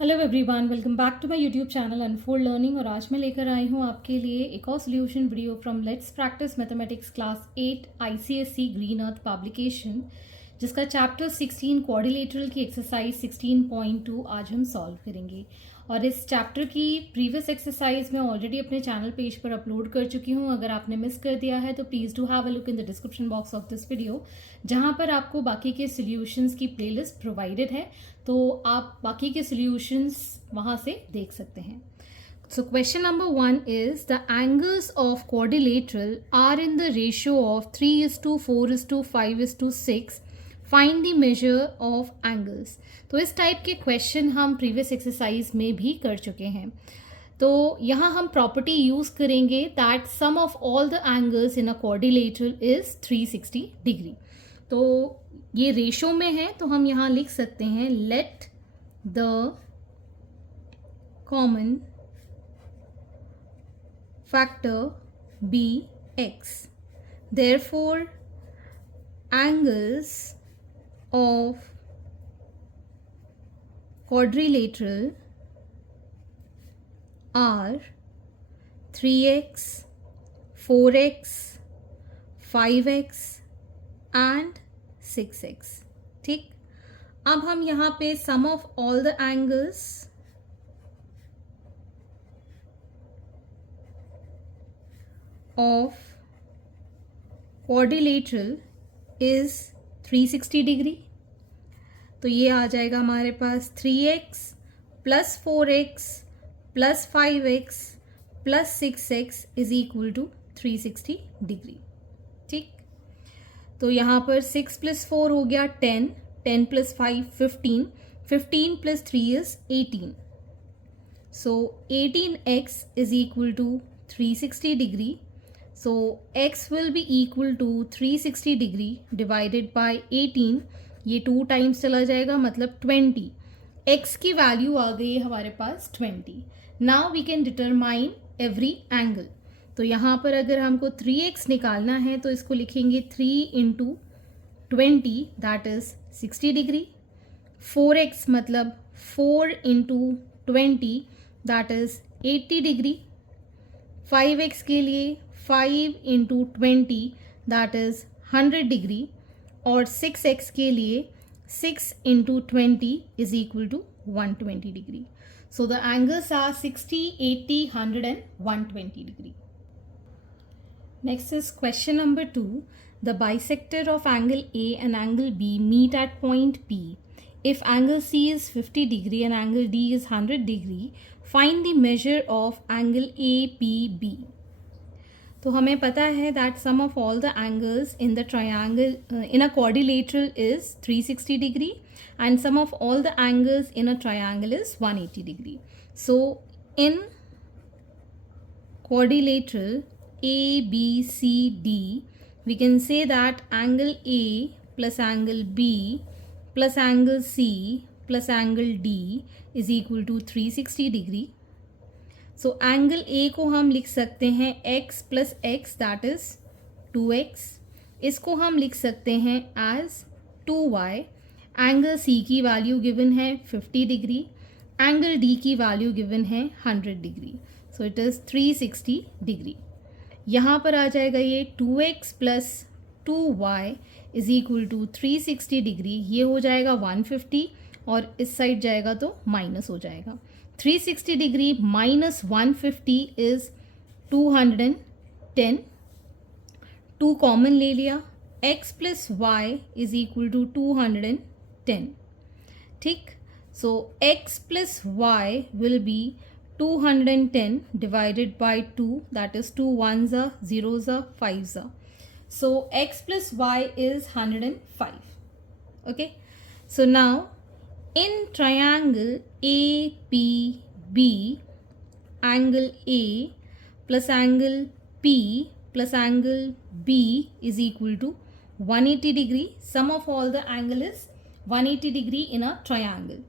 Hello everyone, welcome back to my YouTube channel unfold learning. और आज मैं लेकर आई हूँ आपके लिए एक और solution video from let's practice mathematics class 8 ICSE green earth publication, जिसका चैप्टर 16 क्वाड्रिलेटरल की एक्सरसाइज 16.2 आज हम सॉल्व करेंगे। और इस चैप्टर की प्रीवियस एक्सरसाइज मैं ऑलरेडी अपने चैनल पेज पर अपलोड कर चुकी हूँ। अगर आपने मिस कर दिया है तो please do have a look in the description box of this video, जहाँ पर आपको बाकी के सॉल्यूशंस की प्लेलिस्ट प्रोवाइडेड है, तो आप बाकी के सॉल्यूशंस वहाँ से देख सकते हैं। So question number 1 is the angles of quadrilateral are in the ratio of 3:4:5:6. Find the measure of angles. तो इस टाइप के क्वेश्चन हम प्रीवियस एक्सरसाइज में भी कर चुके हैं। तो यहाँ हम प्रॉपर्टी यूज करेंगे that sum of all the angles in a quadrilateral is 360 degree. तो ये रेशो में है, तो हम यहाँ लिख सकते हैं let the common factor be x. Therefore, angles of quadrilateral are 3x, 4x, 5x and 6x. ठीक, अब हम यहाँ पे sum of all the angles of quadrilateral is 360 degree. तो ये आ जाएगा हमारे पास 3x plus 4x plus 5x plus 6x is equal to 360 degree. ठीक, तो यहाँ पर 6 प्लस 4 हो गया 10, 10 plus 5 15, 15 plus 3 is 18। So 18x is equal to 360 degree. So x will be equal to 360 degree divided by 18. ये 2 टाइम्स चला जाएगा, मतलब 20. x की वैल्यू आ गई है हमारे पास 20. Now we can determine every angle. तो यहाँ पर अगर हमको 3x निकालना है तो इसको लिखेंगे 3 into 20 that is 60 degree. 4x मतलब 4 into 20 that is 80 degree. 5x के लिए 5 into 20 that is 100 डिग्री. और 6x के लिए 6 into 20 is equal to 120 degree. So the angles are 60, 80, 100 and 120 degree. Next is question number 2. The bisector of angle A and angle B meet at point P. If angle C is 50 degree and angle D is 100 degree, find the measure of angle APB. तो हमें पता है that sum of all the angles in the triangle in a quadrilateral is 360 degree and sum of all the angles in a triangle is 180 degree. So in quadrilateral ABCD, we can say that angle A plus angle B plus angle C plus angle D is equal to 360 degree. So angle A को हम लिख सकते हैं x plus x that is 2x. इसको हम लिख सकते हैं एज 2y. एंगल सी की वैल्यू गिवन है 50 डिग्री. एंगल डी की वैल्यू गिवन है 100 degree. So it is 360 degree. यहाँ पर आ जाएगा ये 2x plus 2y is equal to 360 degree. ये हो जाएगा 150 और इस साइड जाएगा तो माइनस हो जाएगा. 360 डिग्री माइनस 150 इज 210. 2 कॉमन ले लिया. x plus y is equal to 210. ठीक, so x plus y will be 210 divided by 2 that is 2 1s are 0s are 5s are. So x plus y is 105. Okay, so now in triangle APB, angle A plus angle P plus angle B is equal to 180 degree. Sum of all the angle is 180 degree in a triangle.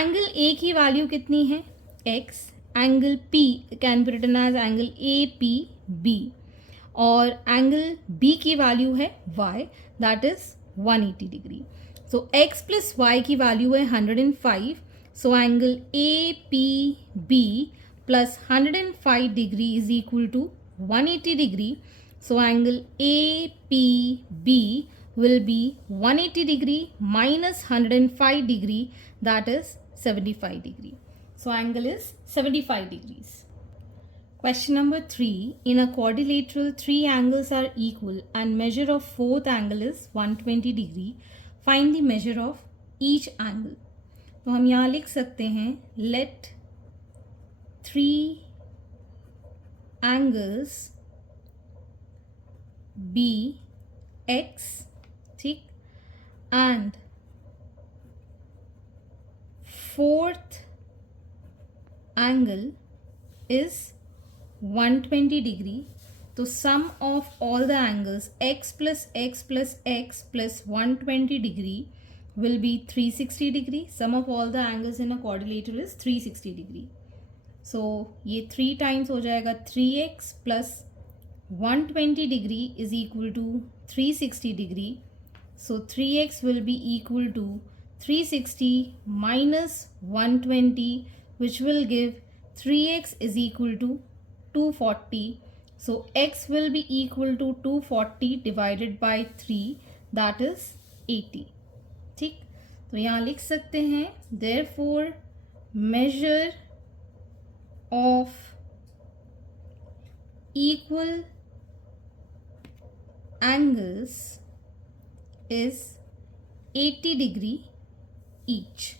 Angle A की value कितनी है? X. Angle P can be written as angle APB. और angle B की value है Y, that is 180 degree. So x plus y की value है 105. So angle APB plus 105 degree is equal to 180 degree. So angle APB will be 180 degree minus 105 degree, that is 75 degree. So angle is 75 degrees. Question number 3. In a quadrilateral, three angles are equal and measure of fourth angle is 120 degree. Find the measure of each angle. तो हम यहाँ लिख सकते हैं let three angles be x, ठीक, and fourth angle is 120 degree. तो sum of all the angles x plus x plus x plus 120 degree will be 360 degree. Sum of all the angles in a quadrilateral is 360 degree. So ये 3 times हो जाएगा 3x plus 120 degree is equal to 360 degree. So 3x will be equal to 360 minus 120, which will give 3x is equal to 240. So x will be equal to 240 divided by 3, that is 80. ठीक, तो यहाँ लिख सकते हैं therefore measure of equal angles is 80 degree each.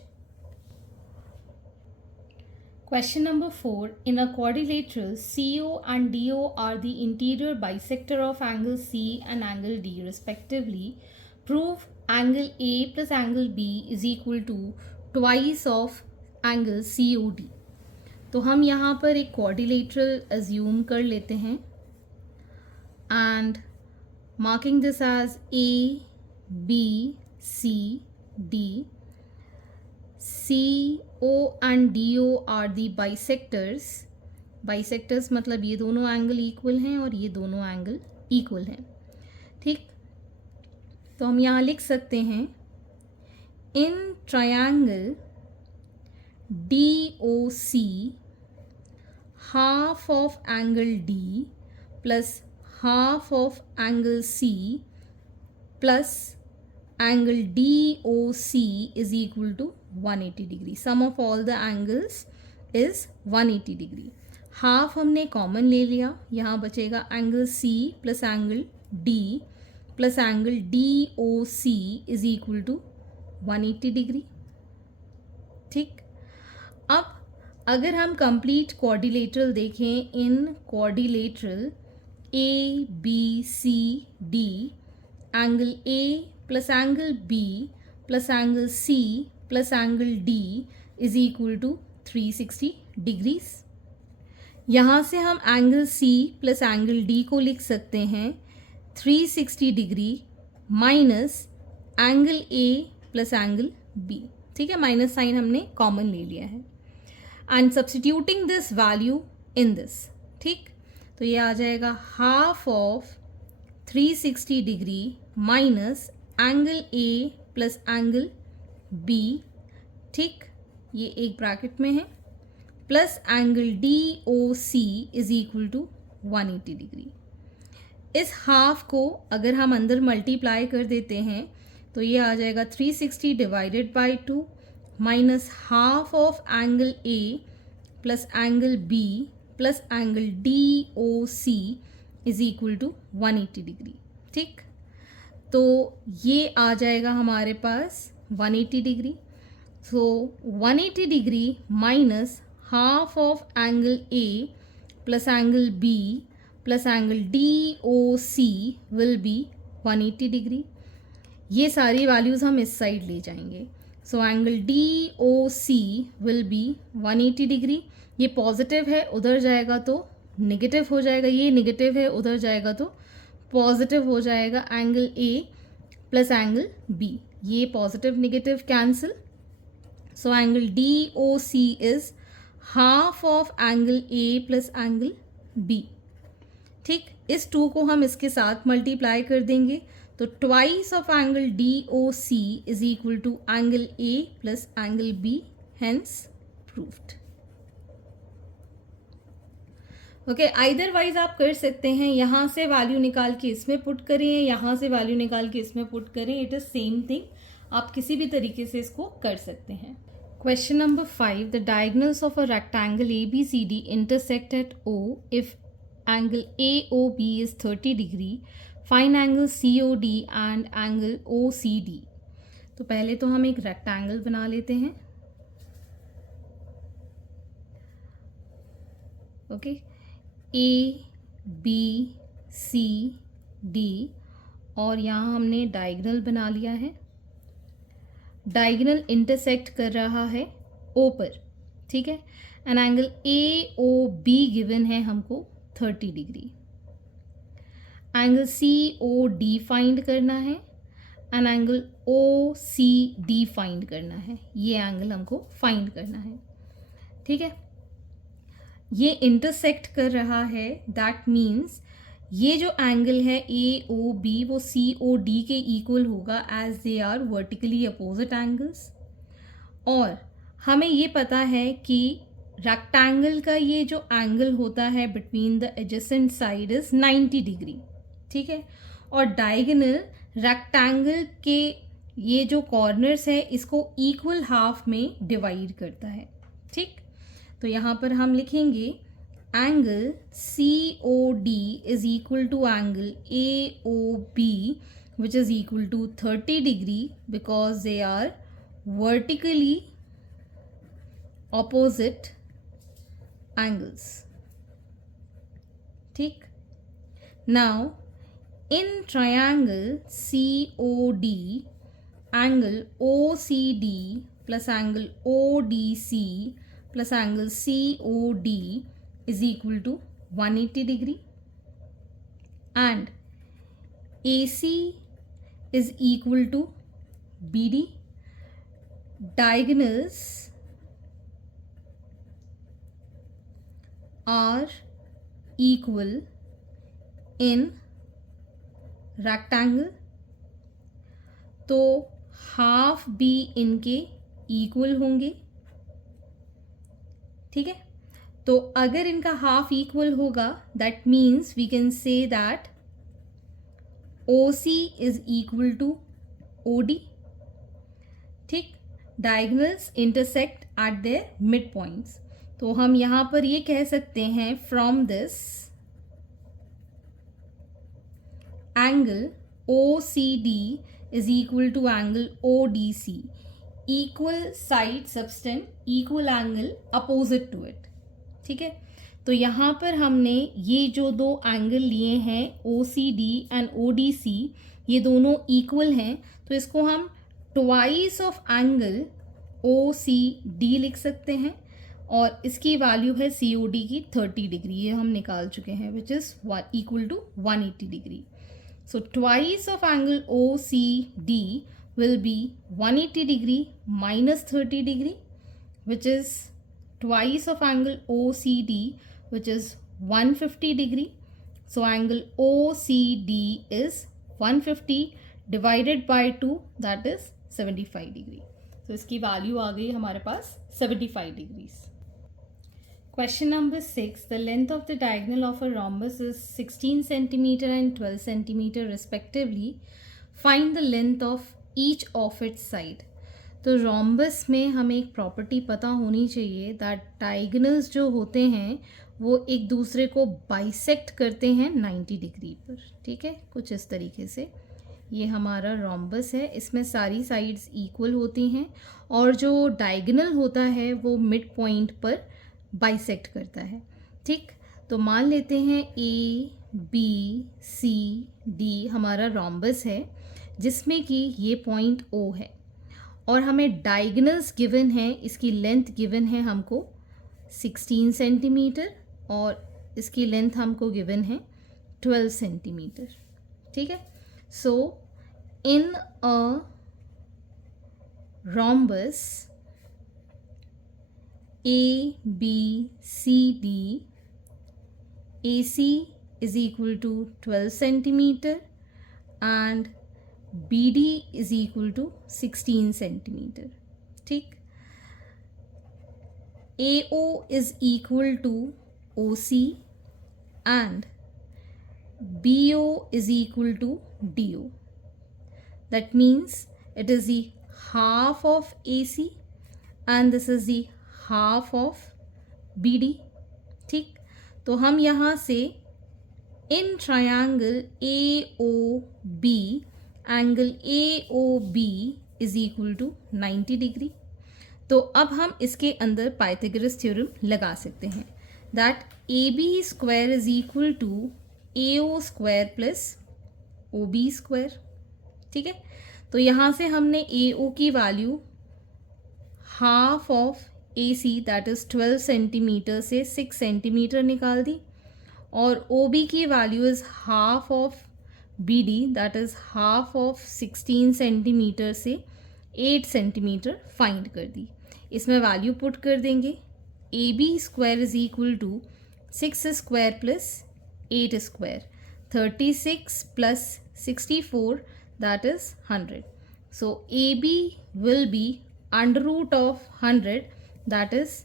Question number 4. In a quadrilateral, CO and DO are the interior bisector of angle C and angle D respectively. Prove angle A plus angle B is equal to twice of angle COD. तो हम यहाँ पर एक quadrilateral assume कर लेते हैं and marking this as A, B, C, D. CO and DO are the bisectors. Bisectors मतलब ये दोनों एंगल इक्वल हैं और ये दोनों एंगल इक्वल हैं, ठीक। तो हम यहाँ लिख सकते हैं in triangle DOC half of angle D plus half of angle C plus angle DOC is equal to 180 degree. Sum of all the angles is 180 degree. Half हमने कॉमन ले लिया, यहाँ बचेगा angle C plus angle D plus angle DOC is equal to 180 degree, ठीक। अब अगर हम complete quadrilateral देखें, in quadrilateral ABCD angle A plus angle B plus angle C plus angle D is equal to 360 degrees. यहाँ से हम angle C plus angle D को लिख सकते हैं 360 degree minus angle A plus angle B, ठीक है। माइनस साइन हमने कॉमन ले लिया है and substituting this value in this, ठीक। तो ये आ जाएगा half of 360 degree minus angle A plus angle B, ठीक, ये एक ब्रैकेट में है, plus angle DOC is equal to 180 degree. इस हाफ को अगर हम अंदर मल्टीप्लाई कर देते हैं तो ये आ जाएगा 360 divided by 2 minus half of angle A plus angle B plus angle DOC is equal to 180 degree, ठीक। तो ये आ जाएगा हमारे पास 180 degree. So 180 degree minus half of angle A plus angle B plus angle DOC will be 180 degree. ये सारी values हम इस साइड ले जाएंगे। So angle DOC will be 180 degree. ये पॉजिटिव है, उधर जाएगा तो नेगेटिव हो जाएगा, ये नेगेटिव है, उधर जाएगा तो पॉजिटिव हो जाएगा angle A plus angle B। ये positive negative cancel. So angle DOC is half of angle A plus angle B, ठीक। इस 2 को हम इसके साथ मल्टीप्लाई कर देंगे तो twice of angle DOC is equal to angle A plus angle B hence proved. Okay, otherwise आप कर सकते हैं, यहाँ से वैल्यू निकाल के इसमें पुट करें, यहाँ से वैल्यू निकाल के इसमें पुट करें, इट इज सेम थिंग. आप किसी भी तरीके से इसको कर सकते हैं. Question number 5, the diagonals of a rectangle ABCD intersect at O if angle AOB is 30 degree. Find angle COD and angle OCD. तो पहले तो हम एक रेक्टेंगल बना लेते हैं. ओके, ABCD और यहाँ हमने डायगोनल बना लिया है. डायगोनल इंटरसेक्ट कर रहा है O पर, ठीक है. एंड एंगल AOB गिवन है हमको 30 डिग्री. एंगल COD फाइंड करना है एंड एंगल OCD फाइंड करना है. ये एंगल हमको फाइंड करना है, ठीक है. ये इंटरसेक्ट कर रहा है, दैट मीन्स ये जो एंगल है AOB वो COD के इक्वल होगा as they are vertically opposite angles. और हमें ये पता है कि रेक्टेंगल का ये जो एंगल होता है between the adjacent side is 90 degree, ठीक है. और डायगोनल रेक्टेंगल के ये जो कॉर्नर्स है इसको इक्वल हाफ में डिवाइड करता है, ठीक. तो यहाँ पर हम लिखेंगे angle COD is equal to angle AOB which is equal to 30 degree because they are vertically opposite angles, ठीक. Now in triangle COD angle OCD plus angle ODC plus angle COD is equal to 180 degree and AC is equal to BD. Diagonals are equal in rectangle, तो half भी इनके equal होंगे, ठीक है. तो अगर इनका हाफ इक्वल होगा that means we can say that OC is equal to OD, ठीक. Diagonals intersect at their mid points. तो हम यहाँ पर ये कह सकते हैं from this angle OCD is equal to angle ODC, equal side subtend, equal angle opposite to it, ठीक है. तो यहाँ पर हमने ये जो दो एंगल लिए हैं OCD एंड ODC, ये दोनों इक्वल हैं, तो इसको हम ट्वाइस ऑफ एंगल OCD लिख सकते हैं. और इसकी वैल्यू है COD की 30 डिग्री, ये हम निकाल चुके हैं which is equal to 180 degree. So twice of angle OCD will be 180 degree minus 30 degree which is twice of angle OCD which is 150 degree. So angle OCD is 150 divided by 2 that is 75 degree. So इसकी value आ गई हमारे पास 75 degrees. Question number 6, the length of the diagonal of a rhombus is 16 centimeter and 12 centimeter respectively. Find the length of each of its side. तो rhombus में हमें एक property पता होनी चाहिए दैट डायगोनल्स जो होते हैं वो एक दूसरे को बाइसेक्ट करते हैं 90 डिग्री पर, ठीक है. कुछ इस तरीके से ये हमारा रोम्बस है, इसमें सारी साइड्स इक्वल होती हैं और जो डायगोनल होता है वो मिड पॉइंट पर बाइसेक्ट करता है, ठीक. तो मान लेते हैं ABCD हमारा रोम्बस है जिसमें कि ये पॉइंट O है और हमें डायगोनल्स गिवन है, इसकी लेंथ गिवन है हमको 16 सेंटीमीटर और इसकी लेंथ हमको गिवन है 12 सेंटीमीटर, ठीक है. So in a rhombus ABCD, AC is equal to 12 centimeter and BD is equal to 16 centimetre, ठीक. AO is equal to OC and BO is equal to DO. That means it is the half of AC and this is the half of BD. ठीक, तो हम यहाँ से in triangle AOB angle AOB is equal to 90 degree. तो अब हम इसके अंदर पाइथागोरस थ्योरम लगा सकते हैं that AB square is equal to AO square plus OB square. ठीक है, तो यहाँ से हमने AO की value half of AC that is 12 centimetre से 6 सेंटीमीटर निकाल दी और OB की value is half of BD that is half of 16 centimetre से 8 सेंटीमीटर फाइंड कर दी. इसमें वैल्यू पुट कर देंगे. AB square is equal to 6 square plus 8 square 36 plus 64 that is 100. So AB will be under root of 100 that is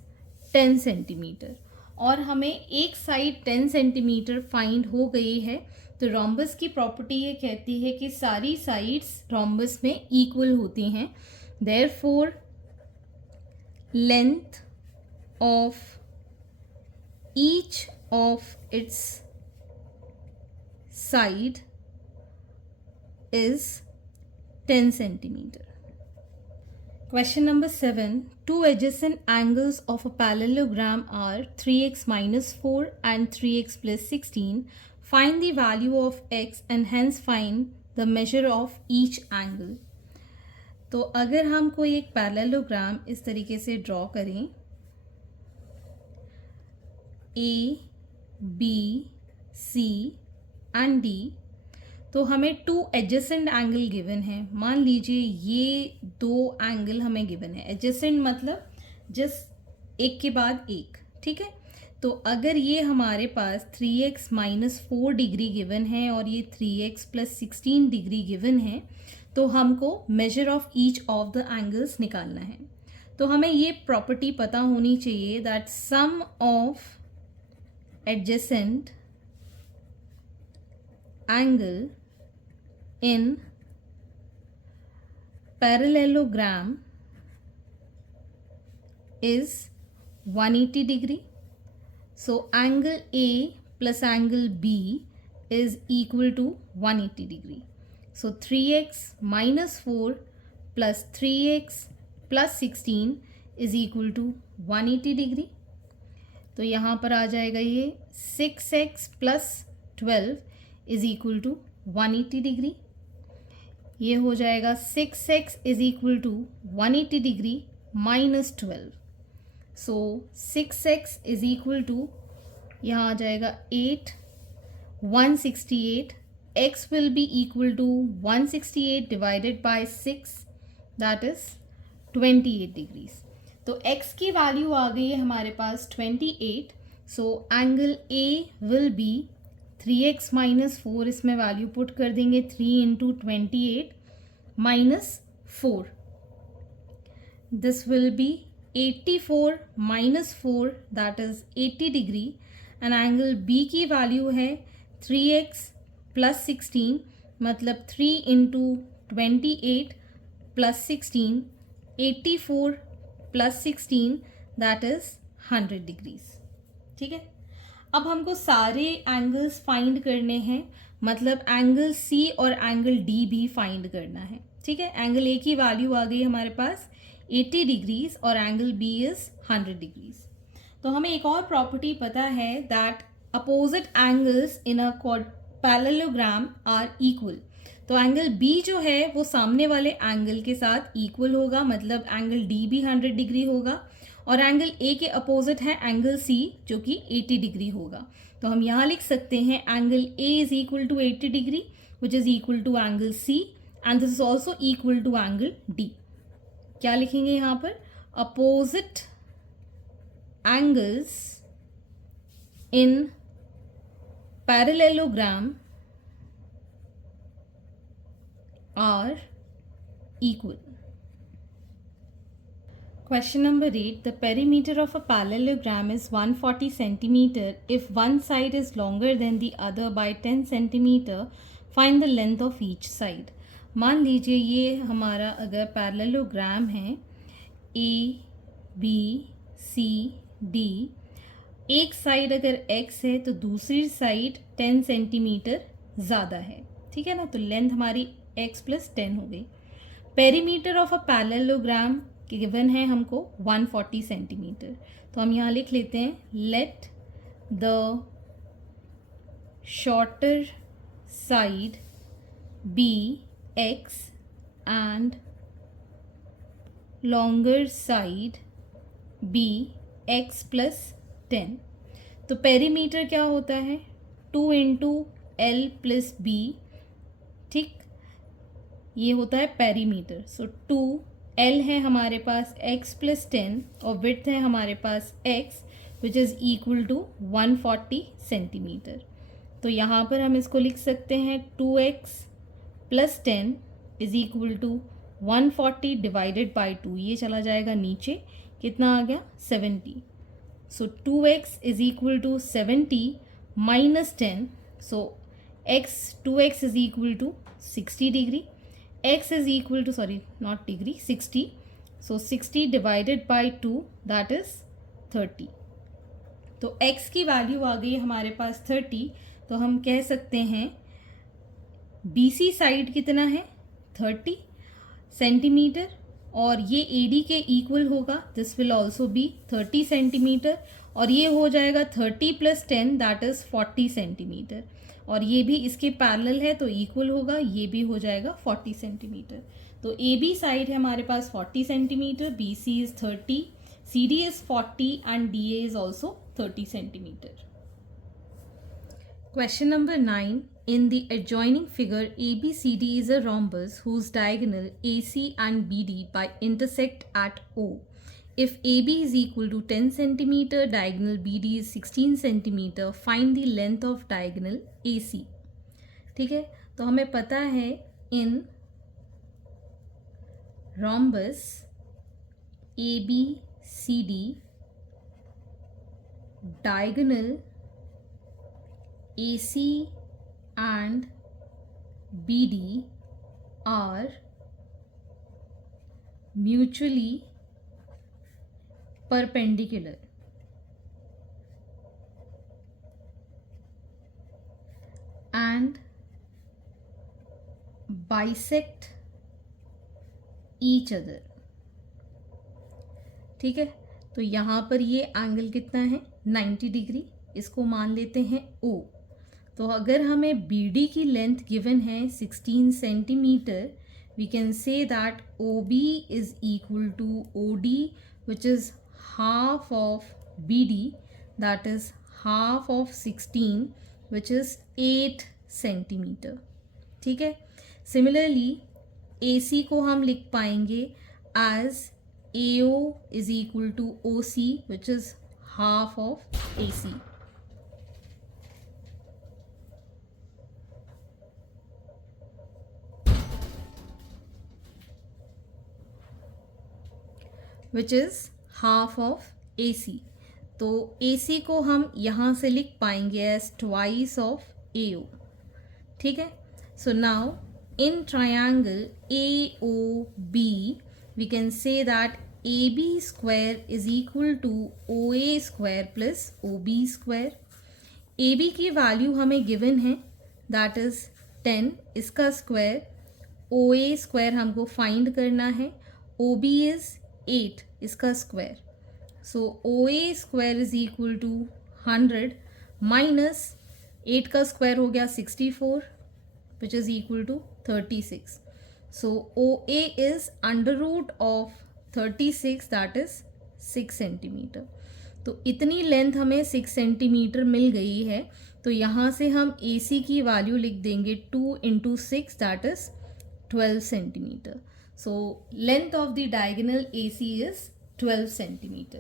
10 centimetre और हमें एक side 10 centimetre find हो गई है. तो रोम्बस की प्रॉपर्टी ये कहती है कि सारी साइड्स रोम्बस में इक्वल होती हैं. Therefore length of each of its side is 10 centimeter. Question number 7. Two adjacent angles of a parallelogram are 3x minus 4 and 3x plus 16. Find the value of x and hence find the measure of each angle. तो अगर हम कोई एक parallelogram इस तरीके से draw करें A, B, C and D, तो हमें 2 एडजेसेंट एंगल गिवन है. मान लीजिए ये 2 एंगल हमें गिवन है. एडजेसेंट मतलब जस्ट एक के बाद एक. ठीक है, तो अगर ये हमारे पास 3x माइनस 4 डिग्री गिवन है और ये 3x प्लस 16 डिग्री गिवन है तो हमको measure of each of the angles निकालना है. तो हमें ये प्रॉपर्टी पता होनी चाहिए that sum of adjacent angle in parallelogram is 180 degree. So angle A plus angle B is equal to 180 degree. So 3x minus 4 plus 3x plus 16 is equal to 180 degree. तो यहाँ पर आ जाएगा ये 6x plus 12 is equal to 180 degree. ये हो जाएगा 6x is equal to 180 degree minus 12. So 6x is equal to यहाँ आ जाएगा 8 168. x will be equal to 168 divided by 6 that is 28 degrees. तो x की वैल्यू आ गई है हमारे पास 28. So angle A will be 3x minus 4, इसमें वैल्यू पुट कर देंगे 3 into 28 minus 4. This will be 84 minus 4 that is 80 degree. And angle B की वैल्यू है 3x प्लस 16 मतलब 3 into 28 plus 16 84 plus 16 that is 100 degrees. ठीक है, अब हमको सारे एंगल्स फाइंड करने हैं मतलब एंगल C और एंगल D भी फाइंड करना है. ठीक है, एंगल A की वैल्यू आ गई हमारे पास 80 डिग्रीज और एंगल B इज 100 डिग्रीज. तो हमें एक और प्रॉपर्टी पता है that opposite angles in a parallelogram are equal. तो एंगल B जो है वो सामने वाले एंगल के साथ इक्वल होगा मतलब एंगल D भी 100 डिग्री होगा और एंगल A के अपोजिट है एंगल C जो कि 80 डिग्री होगा. तो हम यहाँ लिख सकते हैं angle A is equal to 80 degree which is equal to angle C and this is also equal to angle D. क्या लिखेंगे यहाँ पर? Opposite angles in parallelogram are equal. Question number 8. The perimeter of a parallelogram is 140 centimeter. If one side is longer than the other by 10 centimeter, find the length of each side. मान लीजिए ये हमारा अगर parallelogram है A, B, C, D, एक side अगर x है तो दूसरी साइड 10 सेंटीमीटर ज़्यादा है, ठीक है ना। तो लेंथ हमारी x + 10 हो गई। Perimeter of a parallelogram given है हमको 140 सेंटीमीटर। तो हम यहाँ लिख लेते हैं let the shorter side be x and longer side be x + 10। तो पेरीमीटर क्या होता है 2 × L + B, ठीक, ये होता है पेरीमीटर। सो 2L है हमारे पास x + 10 और विड्थ है हमारे पास x which is equal to 140 centimetre. तो यहाँ पर हम इसको लिख सकते हैं 2x + 10 is equal to 140 divided by 2, ये चला जाएगा नीचे, कितना आ गया 70। So 2x is equal to 70 minus 10, so 2x is equal to 60 degree, x is equal to, sorry not degree, 60, so 60 divided by 2 that is 30। तो x की value आ गई हमारे पास 30। तो हम कह सकते हैं BC साइड कितना है 30 सेंटीमीटर और ये AD के इक्वल होगा, this will also be 30 centimetre और ये हो जाएगा 30 + 10 दैट इज़ 40 सेंटीमीटर और ये भी इसके पैरेलल है तो इक्वल होगा, ये भी हो जाएगा 40 सेंटीमीटर। तो AB साइड है हमारे पास 40 centimetre, BC is 30, CD is 40 and DA is also 30 centimetre. Question number 9. In the adjoining figure, ABCD is a rhombus whose diagonal AC and BD by intersect at O. If AB is equal to 10 centimeter, diagonal BD is 16 centimeter, find the length of diagonal AC. ठीक है, तो हमें पता है in rhombus ABCD diagonal AC and BD are mutually perpendicular and bisect each other। ठीक है, तो यहाँ पर ये एंगल कितना है 90 डिग्री, इसको मान लेते हैं O। तो अगर हमें BD की लेंथ गिवन है 16 सेंटीमीटर, we can say that OB is equal to OD which is half of BD, that is half of 16 which is 8 centimetre. ठीक है, सिमिलरली AC को हम लिख पाएंगे as AO is equal to OC which is half of AC। Which is half of AC। तो AC को हम यहाँ से लिख पाएंगे एज ट्वाइस ऑफ AO। ठीक है, so now in triangle AOB we can say that AB square is equal to OA square plus OB square. AB की वैल्यू हमें गिवन है दैट इज़ 10, इसका स्क्वायर, OA स्क्वायर हमको find करना है, OB is 8, इसका square. So OA square is equal to 100 minus 8 का square हो गया 64 which is equal to 36। So OA is under root of 36 that is 6 centimetre. तो इतनी लेंथ हमें 6 सेंटीमीटर मिल गई है। तो यहाँ से हम AC की वैल्यू लिख देंगे 2 × 6 that is 12 centimetre. So length of the diagonal AC is 12 centimeter.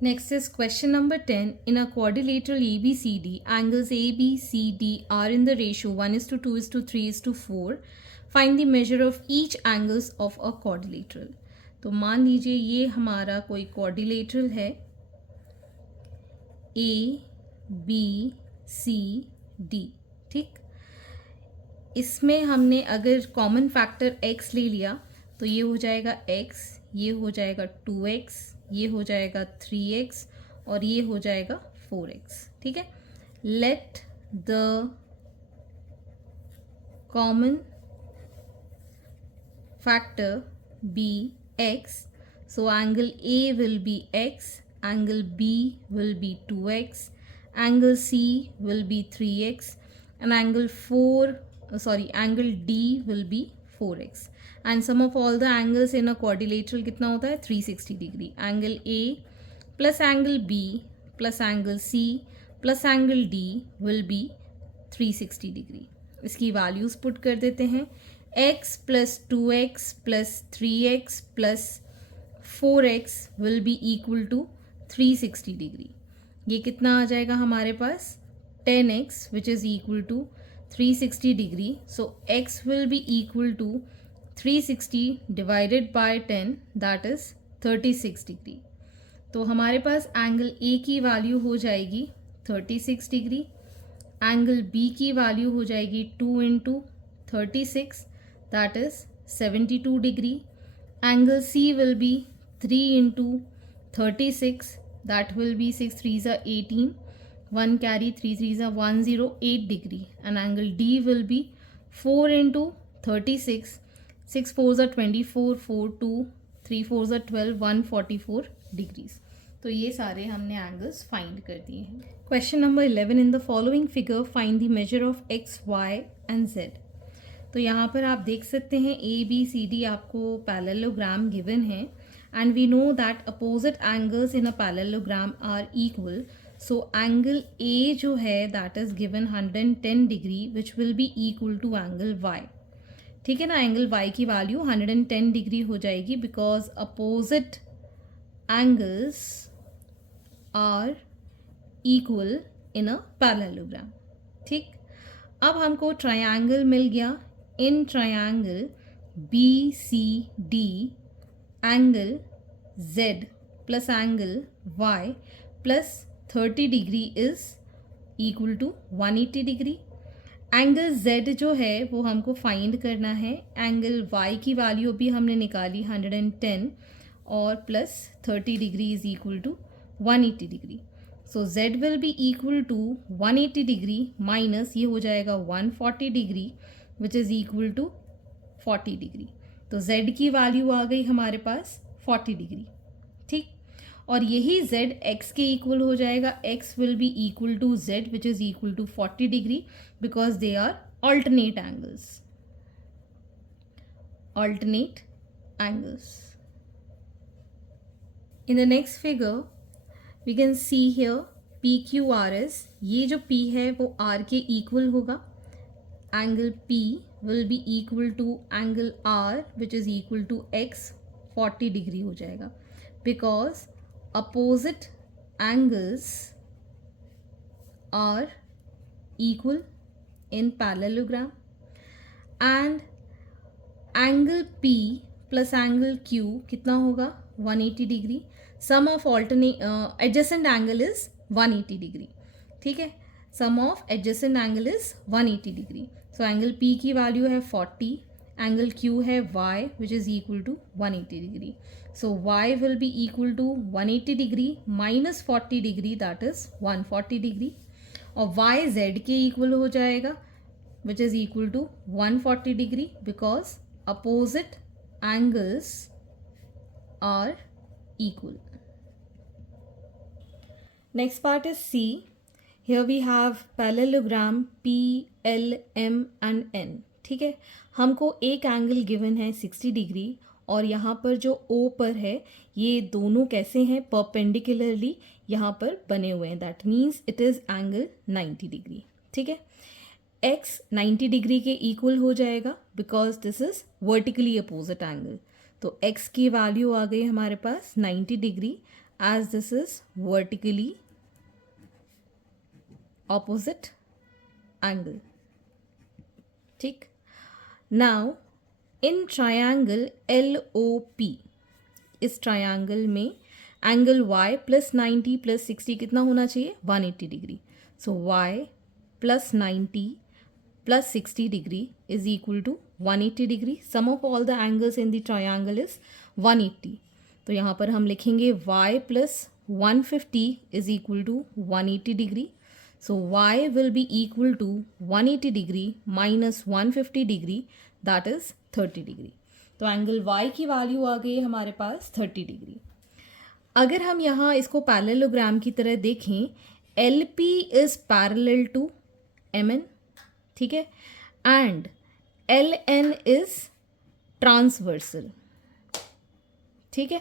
Next is question number 10. In a quadrilateral ABCD, angles ABCD are in the ratio 1:2:3:4. Find the measure of each angles of a quadrilateral. तो मान लीजिए ये हमारा कोई quadrilateral है, ABCD, ठीक। इसमें हमने अगर कॉमन फैक्टर x ले लिया तो ये हो जाएगा x, ये हो जाएगा 2x, ये हो जाएगा 3x और ये हो जाएगा 4x, ठीक है। Let the common factor be x, so angle A will be x, angle B will be 2x, angle C will be 3x, and angle D will be 4x, and sum of all the angles in a quadrilateral कितना होता है 360 degree. Angle A plus angle B plus angle C plus angle D will be 360 degree. इसकी values put कर देते हैं। x plus 2x plus 3x plus 4x will be equal to 360 degree. ये कितना आ जाएगा हमारे पास 10x which is equal to 360 degree. So x will be equal to 360 divided by 10 that is 36 degree. तो हमारे पास एंगल A की वैल्यू हो जाएगी 36 डिग्री, एंगल B की वैल्यू हो जाएगी 2 into 36 that is 72 degree. Angle C will be 3 into 36 that will be 6 3s are 18, 1 carry 3 3s are 108 degree, and angle D will be 4 into 36, 6 4s are 24, 4 2 3 4s are 12, 144 degrees. तो ये सारे हमने angles find कर दिए हैं। Question number 11, in the following figure find the measure of x, y and z। तो यहाँ पर आप देख सकते हैं ABCD आपको पैरेललोग्राम गिवन है, and we know that opposite angles in a parallelogram are equal. So angle A जो है that is given 110 degree which will be equal to angle Y, ठीक है ना। एंगल Y की वैल्यू 110 डिग्री हो जाएगी because opposite angles are equal in a parallelogram, ठीक। अब हमको ट्रायंगल मिल गया। In triangle BCD angle Z plus angle Y plus 30 degree is equal to 180 degree. Angle Z जो है वो हमको फाइंड करना है। एंगल Y की वैल्यू भी हमने निकाली 110 और plus 30 degree is equal to 180 degree. So Z will be equal to 180 degree minus ये हो जाएगा 140 degree which is equal to 40 degree. तो Z की वैल्यू आ गई हमारे पास 40 डिग्री, ठीक। और यही Z x के इक्वल हो जाएगा। x will be equal to Z which is equal to 40 degree because they are alternate angles. Alternate angles. In the next figure we can see here PQRS। ये जो P है वो R के equal होगा। Angle P will be equal to angle R which is equal to x 40 degree हो जाएगा because opposite angles are equal in parallelogram, and angle P plus angle Q कितना होगा 180 degree. sum of adjacent angle is 180 degree, ठीक है। sum of adjacent angle is 180 degree. So angle P की value है 40, angle Q है Y which is equal to 180 degree. So Y will be equal to 180 degree minus 40 degree that is 140 degree, और Y Z के equal हो जाएगा which is equal to 140 degree because opposite angles are equal. Next part is C. Here we have parallelogram P, L, M and N, ठीक है। हमको एक angle given है 60 degree और यहाँ पर जो O पर है ये दोनों कैसे हैं परपेंडिकुलरली यहाँ पर बने हुए हैं, that means it is angle 90 degree, ठीक है। X 90 डिग्री के इक्वल हो जाएगा because this is vertically opposite angle. तो X की वैल्यू आ गई हमारे पास 90 degree as this is vertically opposite angle, ठीक। now in triangle LOP इस ट्रायंगल में एंगल y प्लस 90 प्लस 60 कितना होना चाहिए 180 degree. So y plus 90 plus 60 degree is equal to 180 degree. Sum of all the angles in the triangle is 180. तो यहाँ पर हम लिखेंगे y plus 150 is equal to 180 degree. So y will be equal to 180 degree minus 150 degree, that is 30 degree. तो angle y की value आ गई हमारे पास 30 डिग्री. अगर हम यहाँ इसको पैरेललोग्राम की तरह देखें, LP is parallel to MN, ठीक है, एंड LN इज ट्रांसवर्सल. ठीक है,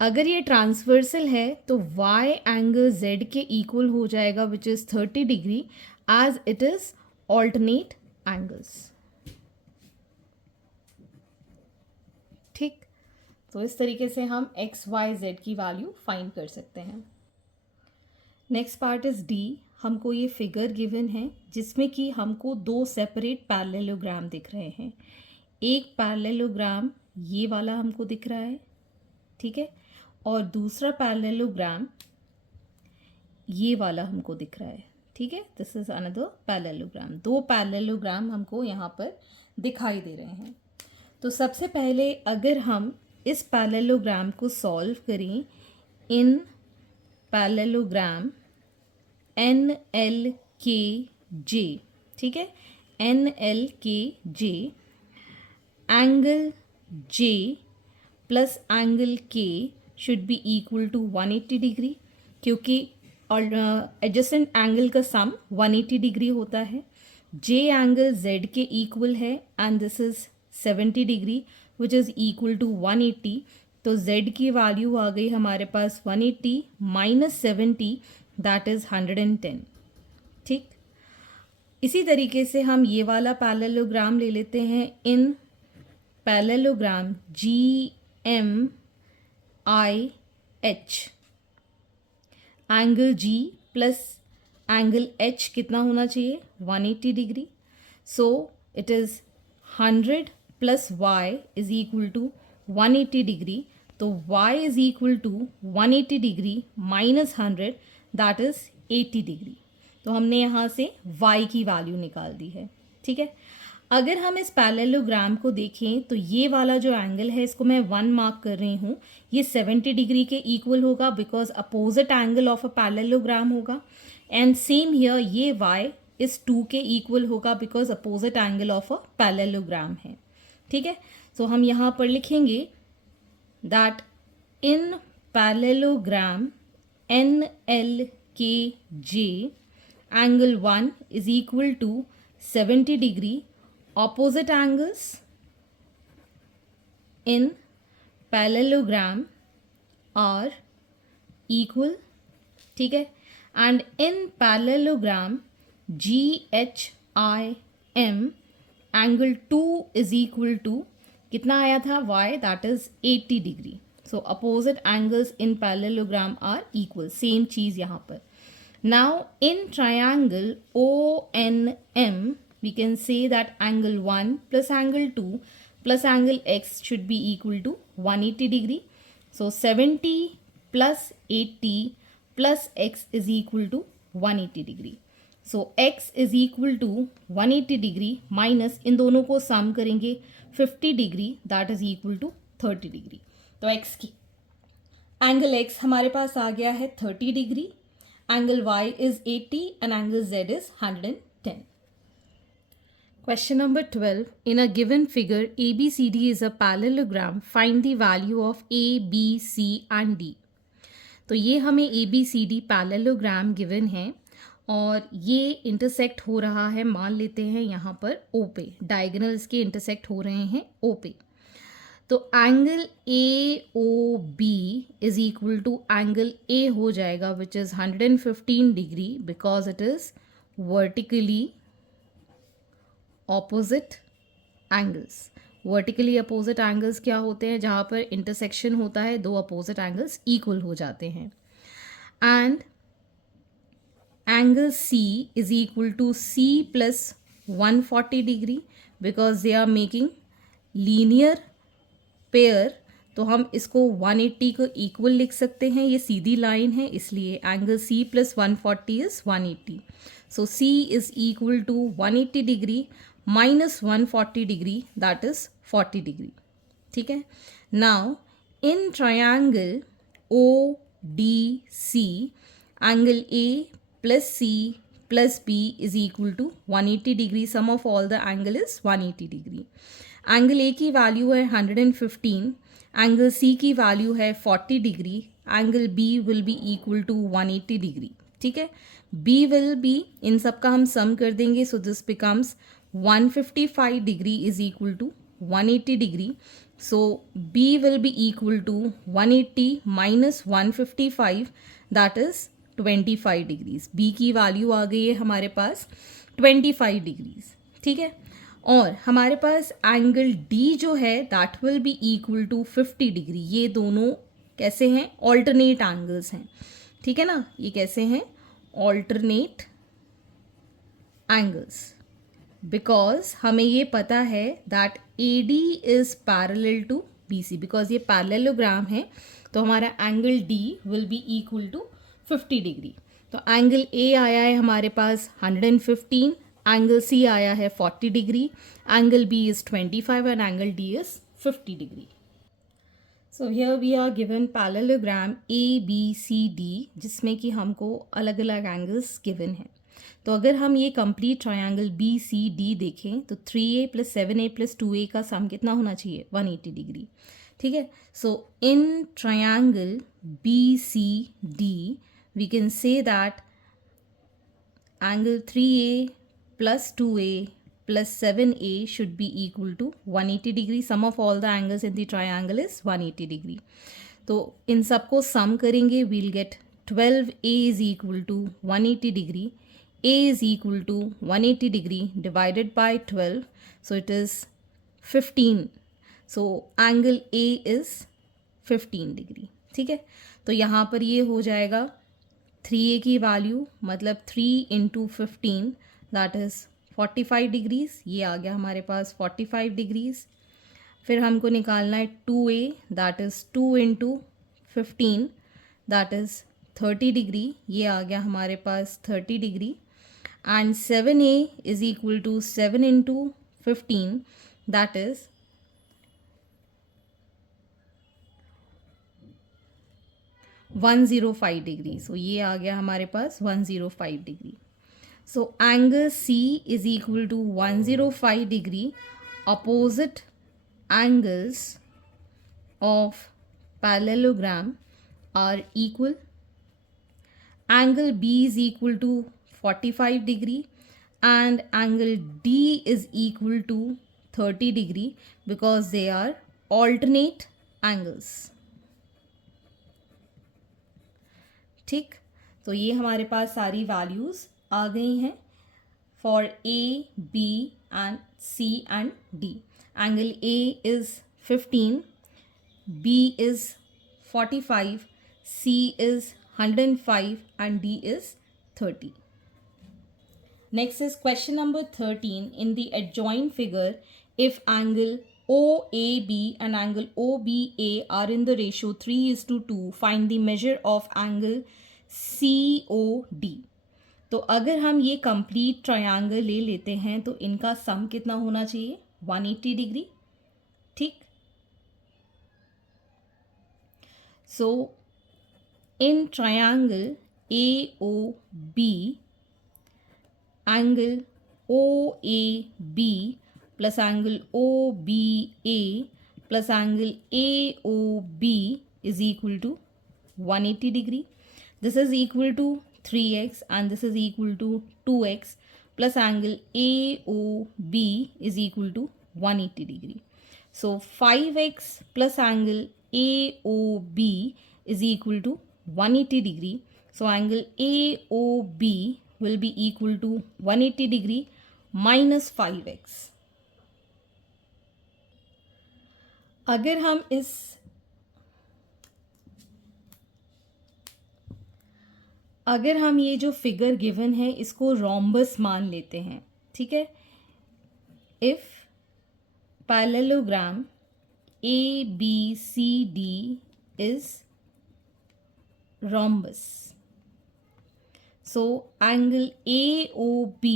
अगर ये ट्रांसवर्सल है तो y एंगल z के इक्वल हो जाएगा which is 30 degree as it is alternate angles. ठीक, तो इस तरीके से हम x y z की वैल्यू फाइंड कर सकते हैं. Next part is D. हमको ये फिगर गिवन है जिसमें कि हमको दो सेपरेट पैरेललोग्राम दिख रहे हैं. एक पैरेललोग्राम ये वाला हमको दिख रहा है, ठीक है, और दूसरा पैरेललोग्राम ये वाला हमको दिख रहा है. ठीक है, दिस इज अनदर पैरेललोग्राम. दो पैरेललोग्राम हमको यहाँ पर दिखाई दे रहे हैं. तो सबसे पहले अगर हम इस पैरेललोग्राम को सॉल्व करें इन पैरेललोग्राम NLKJ, ठीक है, NLKJ, angle J plus angle K should be equal to 180 degree, क्योंकि एडजेसेंट एंगल का सम 180 डिग्री होता है. J एंगल Z के इक्वल है and this is 70 degree which is equal to 180. तो Z की वैल्यू आ गई हमारे पास 180 माइनस 70, दैट इज़ 110. ठीक, इसी तरीके से हम ये वाला पैरेललोग्राम ले लेते हैं in parallelogram GMIH. Angle G plus angle H कितना होना चाहिए 180 degree. So it is 100 plus y is equal to 180 degree. तो y is equal to 180 degree minus 100, that is 80 degree. तो हमने यहाँ से y की वैल्यू निकाल दी है. ठीक है, अगर हम इस पैरेललोग्राम को देखें तो ये वाला जो एंगल है इसको मैं 1 मार्क कर रही हूँ. ये 70 डिग्री के इक्वल होगा because opposite angle of a parallelogram होगा. एंड सेम हियर ये y इस 2 के इक्वल होगा because opposite angle of a parallelogram है. ठीक है, तो हम यहाँ पर लिखेंगे that in parallelogram NLKJ, angle 1 is equal to 70 degree. Opposite angles in parallelogram are equal. ठीक है, and in parallelogram GHIM, angle 2 is equal to कितना आया था y, that is 80 degree. So opposite angles in parallelogram are equal. Same चीज़ यहाँ पर. Now in triangle ONM, we can say that angle 1 plus angle 2 plus angle x should be equal to 180 degree. So 70 plus 80 plus x is equal to 180 degree. So x is equal to 180 degree minus इन दोनों को sum करेंगे 50 degree, that is equal to 30 degree. तो x की angle x हमारे पास आ गया है 30 degree, angle y is 80 and angle z is 110. Question number 12. In a given figure, ABCD is a parallelogram. Find the value of A, B, C and D. तो ये हमें ABCD पैरेललोग्राम गिवन है और ये इंटरसेक्ट हो रहा है, मान लेते हैं यहाँ पर O पे, डायगोनल्स के इंटरसेक्ट हो रहे हैं O पे. तो angle AOB is equal to angle A हो जाएगा which is 115 degree because it is vertically opposite angles. Vertically opposite angles क्या होते हैं, जहाँ पर इंटरसेक्शन होता है दो अपोजिट एंगल्स इक्वल हो जाते हैं. And angle C is equal to C plus 140 degree because they are making linear pair. तो हम इसको 180 को इक्वल लिख सकते हैं, ये सीधी लाइन है इसलिए angle C plus 140 is 180. So C is equal to 180 degree minus 140 degree, that is 40 degree. ठीक है. Now in triangle ODC, angle A plus C plus B is equal to 180 degree. Sum of all the angle is 180 degree. Angle A की value है 115, angle C की value है 40 degree, angle B will be equal to 180 degree. ठीक है. B will be, इन सब का हम सम कर देंगे, so this becomes 155 degree is equal to 180 degree. So B will be equal to 180 minus 155, that is 25 degrees. B की value आ गई है हमारे पास 25 डिग्रीज. ठीक है. और हमारे पास एंगल D जो है that will be equal to 50 degree. ये दोनों कैसे हैं? ऑल्टरनेट एंगल्स हैं. ठीक है ना. ये कैसे हैं? Alternate angles. बिकॉज हमें ये पता है that AD is parallel to BC. Because ये पैरेललोग्राम है तो हमारा angle D will be equal to 50 degree. तो एंगल A आया है हमारे पास 115, एंगल C आया है 40 degree, angle B is 25 and angle D is 50 degree. So here we are given parallelogram ABCD जिसमें कि हमको अलग अलग एंगल्स गिवन हैं. तो अगर हम ये कंप्लीट ट्रायंगल BCD देखें तो 3A plus 7A plus 2A का सम कितना होना चाहिए? 180 डिग्री. ठीक है. So in triangle BCD we can say that angle 3A plus 2A plus 7A should be equal to 180 degree. Sum of all the angles in the triangle is 180 degree. तो इन सबको सम करेंगे, we'll get 12A is equal to 180 degree. A is equal to 180 degree divided by 12. So it is 15. So angle A is 15 degree. ठीक है. तो यहाँ पर ये हो जाएगा 3A की वैल्यू मतलब 3 इंटू 15 दैट इज़ 45 डिग्रीज़. ये आ गया हमारे पास 45 डिग्रीज़. फिर हमको निकालना है 2A that is 2 into 15 that is 30 degree. ये आ गया हमारे पास 30 degree. And 7A is equal to 7 into 15 that is 105 degree. So ये आ गया हमारे पास 105 degree. So angle C is equal to 105 degree. Opposite angles of parallelogram are equal. Angle B is equal to 45 degree and angle D is equal to 30 degree because they are alternate angles. ठीक. तो ये हमारे पास सारी values आ गई हैं for A, B and C and D. Angle A is 15, B is 45, C is 105 and D is 30. Next is question number 13. In the adjoint figure, if angle OAB and angle OBA are in the ratio 3:2, find the measure of angle COD. तो अगर हम ये complete triangle ले लेते हैं तो इनका सम कितना होना चाहिए? 180 डिग्री. ठीक. So in triangle AOB, angle OAB plus angle OBA plus angle AOB is equal to 180 degree. This is equal to 3x and this is equal to 2x plus angle AOB is equal to 180 degree. So 5x plus angle AOB is equal to 180 degree. So angle AOB will be equal to 180 degree minus 5x. अगर हम ये जो figure given है इसको rhombus मान लेते हैं. ठीक है. If parallelogram ABCD is rhombus. So angle AOB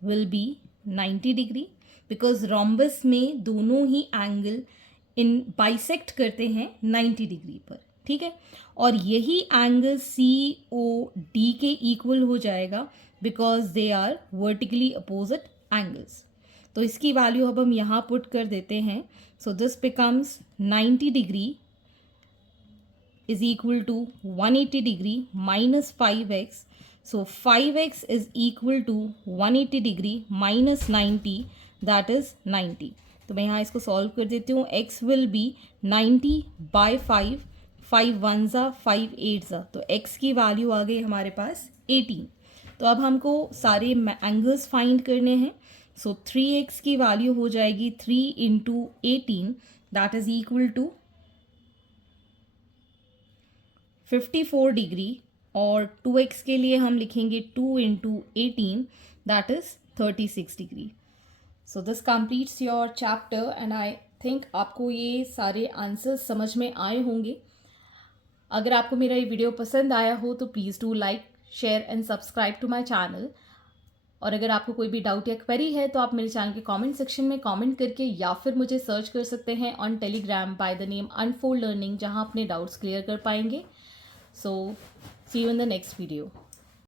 will be 90 degree because rhombus में दोनों ही एंगल इन बाइसेक्ट करते हैं 90 डिग्री पर, ठीक है। और यही एंगल COD के इक्वल हो जाएगा because they are vertically opposite angles. तो इसकी वैल्यू अब हम यहाँ पुट कर देते हैं। So this becomes 90 degree is equal to 180 degree minus 5x. So 5x is equal to 180 degree minus 90, that is 90. तो मैं यहाँ इसको सॉल्व कर देती हूँ। x will be 90 by 5, 5 1 ज़ा 5 8 ज़ा, तो x की वैल्यू आ गई हमारे पास 18। तो अब हमको सारे एंगल्स फाइंड करने हैं। सो 3x की वैल्यू हो जाएगी 3 into 18, that is equal to 54 degree, और 2x के लिए हम लिखेंगे 2 into 18, that is 36 degree. So this completes your chapter and I think आपको ये सारे आंसर्स समझ में आए होंगे। अगर आपको मेरा ये वीडियो पसंद आया हो तो please do like, share and subscribe to my channel. और अगर आपको कोई भी डाउट या क्वेरी है तो आप मेरे चैनल के कमेंट सेक्शन में कमेंट करके या फिर मुझे सर्च कर सकते हैं on Telegram by the name unfold learning, जहां अपने डाउट्स क्लियर कर पाएंगे। So see you in the next video.